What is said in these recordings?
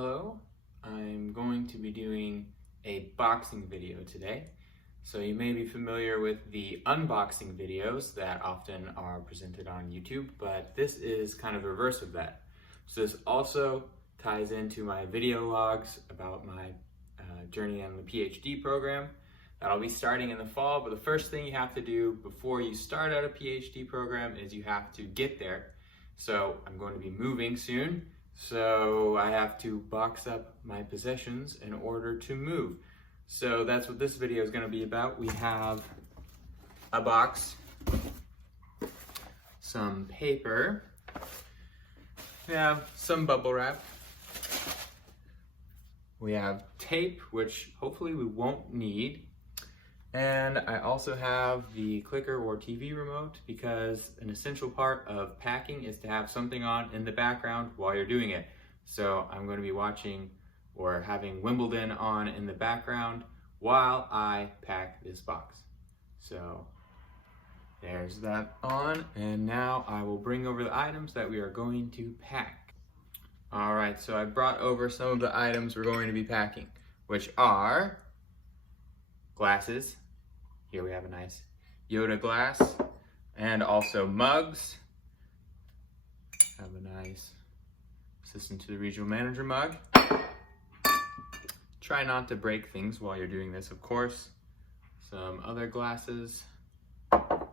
Hello, I'm going to be doing a boxing video today. So you may be familiar with the unboxing videos that often are presented on YouTube, but this is kind of the reverse of that. So this also ties into my video logs about my journey on the PhD program that I'll be starting in the fall. But the first thing you have to do before you start out a PhD program is you have to get there. So I'm going to be moving soon. So I have to box up my possessions in order to move. So that's what this video is going to be about. We have a box, some paper, we have some bubble wrap, we have tape, which hopefully we won't need, and I also have the clicker or TV remote because an essential part of packing is to have something on in the background while you're doing it. So I'm going to be watching or having Wimbledon on in the background while I pack this box. So there's that on, and now I will bring over the items that we are going to pack. All right, so I brought over some of the items we're going to be packing, which are glasses. Here we have a nice Yoda glass, and also mugs. Have a nice assistant to the regional manager mug. Try not to break things while you're doing this, of course. Some other glasses, a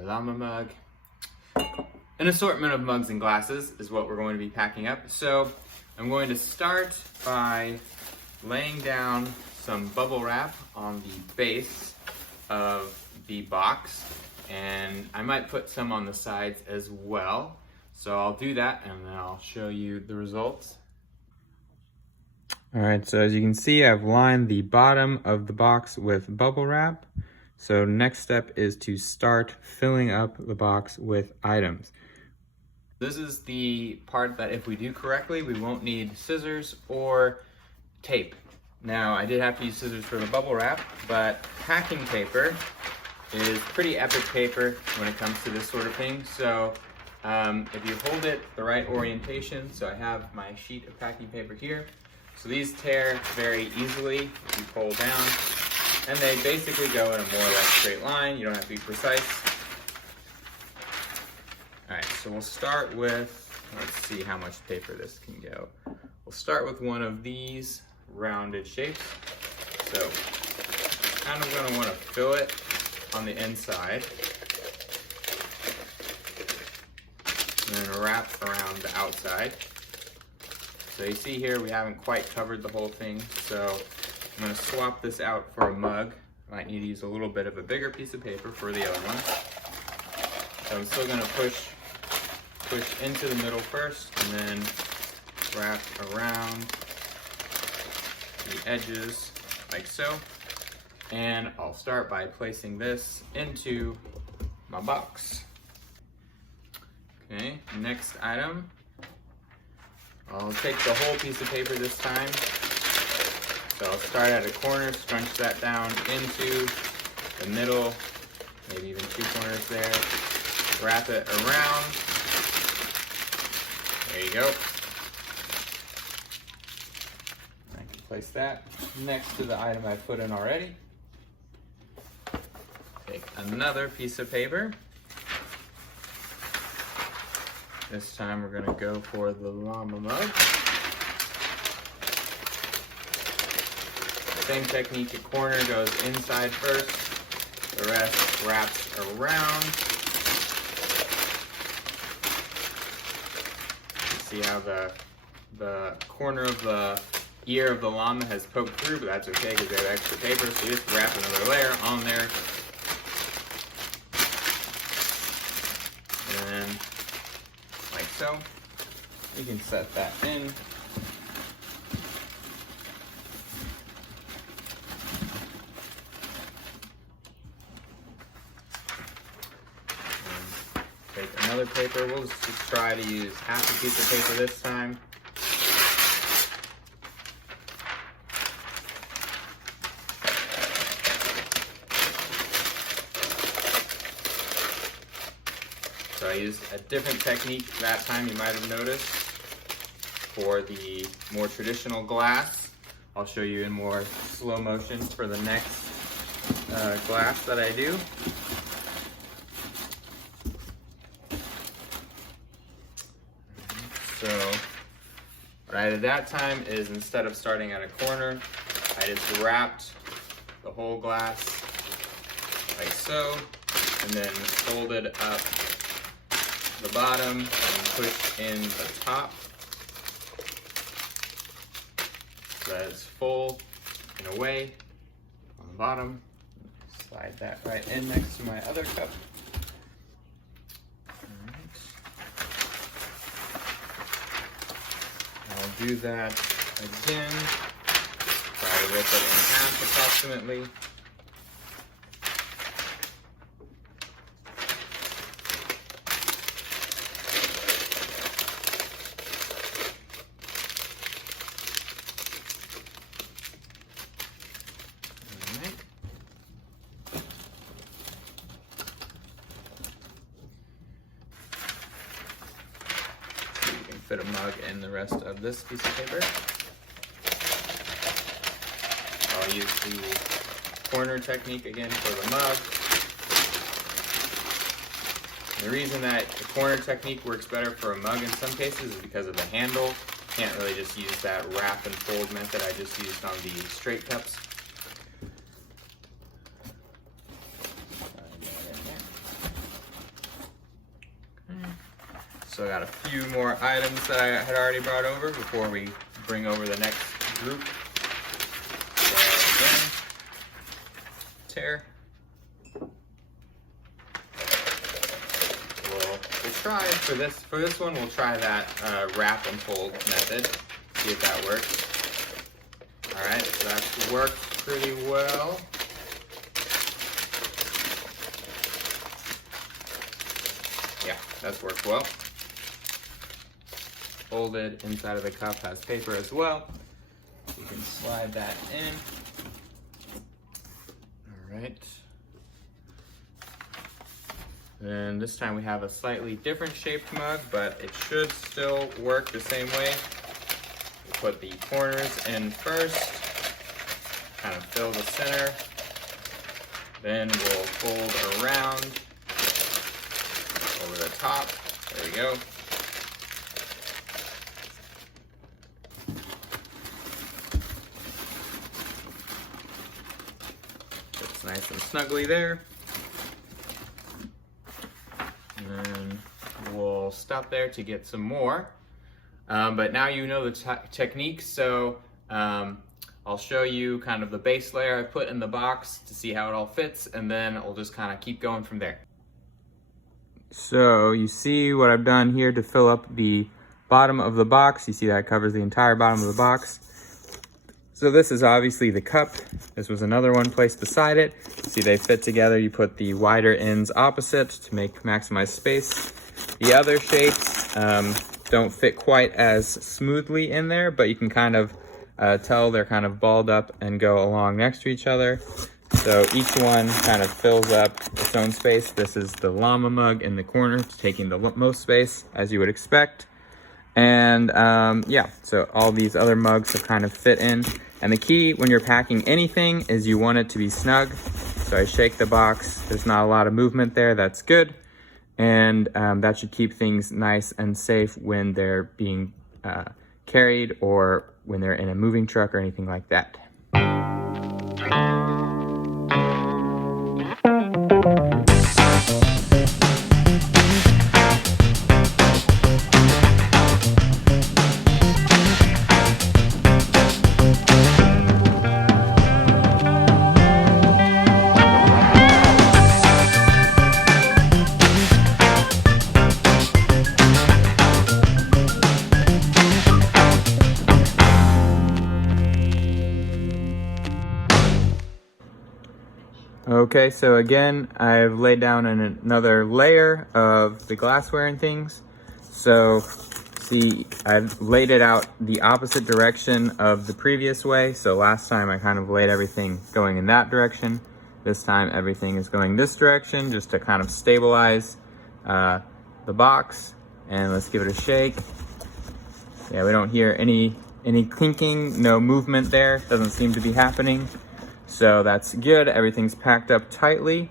llama mug. An assortment of mugs and glasses is what we're going to be packing up. So I'm going to start by laying down some bubble wrap on the base of the box, and I might put some on the sides as well. So I'll do that and then I'll show you the results. All right, so as you can see, I've lined the bottom of the box with bubble wrap. So next step is to start filling up the box with items. This is the part that if we do correctly, we won't need scissors or tape. Now, I did have to use scissors for the bubble wrap, but packing paper is pretty epic paper when it comes to this sort of thing. So if you hold it the right orientation, so I have my sheet of packing paper here. So these tear very easily if you pull down, and they basically go in a more or less straight line. You don't have to be precise. All right, so we'll start with, let's see how much paper this can go. We'll start with one of these rounded shapes. So kind of going to want to fill it on the inside and then wrap around the outside. So you see here we haven't quite covered the whole thing, so I'm going to swap this out for a mug. I might need to use a little bit of a bigger piece of paper for the other one. So I'm still going to push into the middle first and then wrap around the edges like so. And I'll start by placing this into my box. Okay, next item. I'll take the whole piece of paper this time. So I'll start at a corner, scrunch that down into the middle, maybe even two corners there. Wrap it around. There you go. I can place that next to the item I put in already. Take another piece of paper. This time we're gonna go for the llama mug. Same technique, a corner goes inside first, the rest wraps around. You see how the corner of the ear of the llama has poked through, but that's okay because they have extra paper, so you just wrap another layer on there. And then, like so, you can set that in. Take another paper. We'll just try to use half a piece of paper this time. So I used a different technique that time, you might have noticed. for the more traditional glass. I'll show you in more slow motion for the next glass that I do. So what I did that time is, instead of starting at a corner, I just wrapped the whole glass like so, and then folded up the bottom and pushed in the top so that it's full in a way on the bottom. Slide that right in next to my other cup. I'll do that again. Try to rip it in half approximately. Fit a mug in the rest of this piece of paper. I'll use the corner technique again for the mug. And the reason that the corner technique works better for a mug in some cases is because of the handle. Can't really just use that wrap and fold method I just used on the straight cups. So I got a few more items that I had already brought over before we bring over the next group. So again, tear. We'll try for this one. We'll try that wrap and fold method. See if that works. All right, so that's worked pretty well. Yeah, that's worked well. Folded inside of the cup has paper as well. You can slide that in. All right. Then this time we have a slightly different shaped mug, but it should still work the same way. We'll put the corners in first, kind of fill the center. Then we'll fold around over the top. There we go. Nice and snugly there. And then we'll stop there to get some more. But now you know the technique, so I'll show you kind of the base layer I put in the box to see how it all fits, and then I'll just kind of keep going from there. So you see what I've done here to fill up the bottom of the box. You see that covers the entire bottom of the box. So this is obviously the cup. This was another one placed beside it. See, they fit together. You put the wider ends opposite to maximize space. The other shapes don't fit quite as smoothly in there, but you can kind of tell they're kind of balled up and go along next to each other. So each one kind of fills up its own space. This is the llama mug in the corner, taking the most space, as you would expect. And yeah, so all these other mugs have kind of fit in. And the key when you're packing anything is you want it to be snug. So I shake the box. There's not a lot of movement there. That's good. And that should keep things nice and safe when they're being carried or when they're in a moving truck or anything like that. Okay, so again, I've laid down another layer of the glassware and things. So see, I've laid it out the opposite direction of the previous way. So last time I kind of laid everything going in that direction. This time everything is going this direction just to kind of stabilize the box. And let's give it a shake. Yeah, we don't hear any clinking, no movement there. Doesn't seem to be happening. So that's good. Everything's packed up tightly.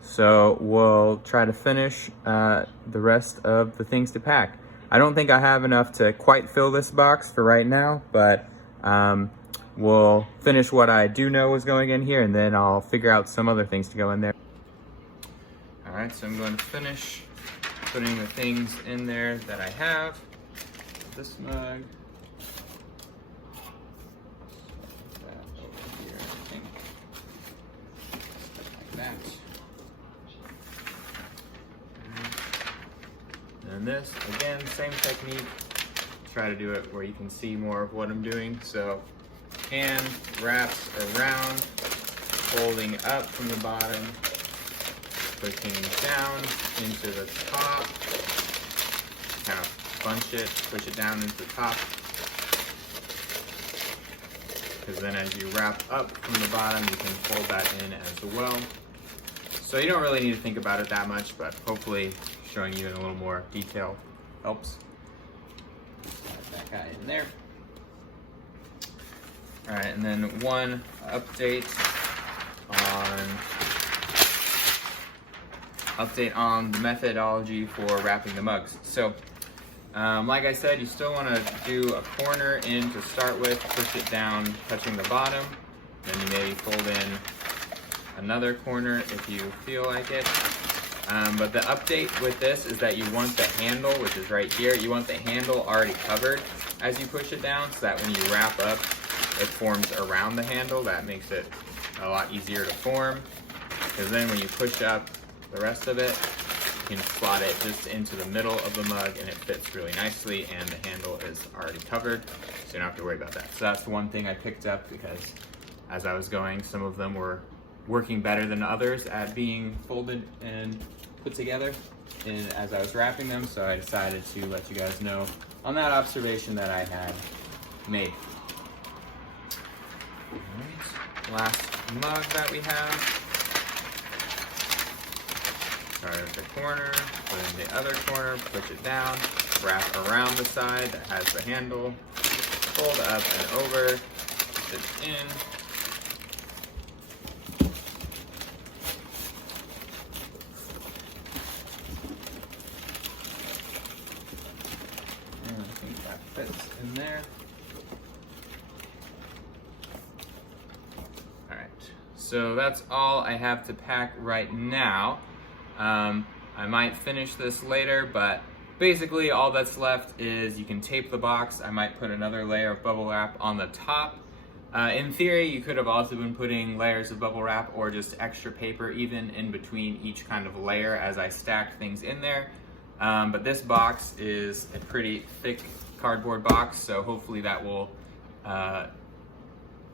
So we'll try to finish the rest of the things to pack. I don't think I have enough to quite fill this box for right now, but we'll finish what I do know is going in here, and then I'll figure out some other things to go in there. All right, so I'm going to finish putting the things in there that I have. This mug. That over here, I think. Like that. And this, again, same technique. Try to do it where you can see more of what I'm doing. So, hand wraps around, folding up from the bottom, pushing down into the top, kind of bunch it, push it down into the top. Because then as you wrap up from the bottom, you can fold that in as well. So you don't really need to think about it that much, but hopefully showing you in a little more detail helps. Slide that guy in there. All right, and then one update on the methodology for wrapping the mugs. So, like I said, you still want to do a corner in to start with, push it down, touching the bottom. Then you maybe fold in another corner if you feel like it. But the update with this is that you want the handle, which is right here, you want the handle already covered as you push it down, so that when you wrap up, it forms around the handle. That makes it a lot easier to form, because then when you push up the rest of it, you can slot it just into the middle of the mug and it fits really nicely, and the handle is already covered, so you don't have to worry about that. So that's the one thing I picked up, because as I was going, some of them were working better than others at being folded and put together and as I was wrapping them, so I decided to let you guys know on that observation that I had made. All right. Last mug that we have. Start at the corner, put in the other corner, push it down, wrap around the side that has the handle, fold up and over, push it in. And I think that fits in there. Alright, so that's all I have to pack right now. I might finish this later, but basically all that's left is you can tape the box. I might put another layer of bubble wrap on the top. In theory, you could have also been putting layers of bubble wrap or just extra paper even in between each kind of layer as I stack things in there. But this box is a pretty thick cardboard box, so hopefully that will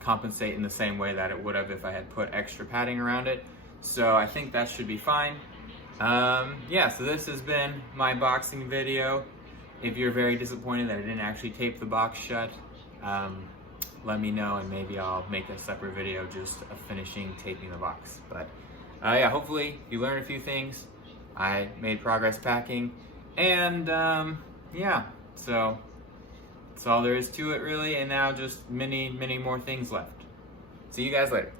compensate in the same way that it would have if I had put extra padding around it. So I think that should be fine. Yeah, so this has been my boxing video. If you're very disappointed that I didn't actually tape the box shut, let me know and maybe I'll make a separate video just of finishing taping the box. But yeah, hopefully you learned a few things. I made progress packing, and yeah, so that's all there is to it really, and now just many more things left. See you guys later.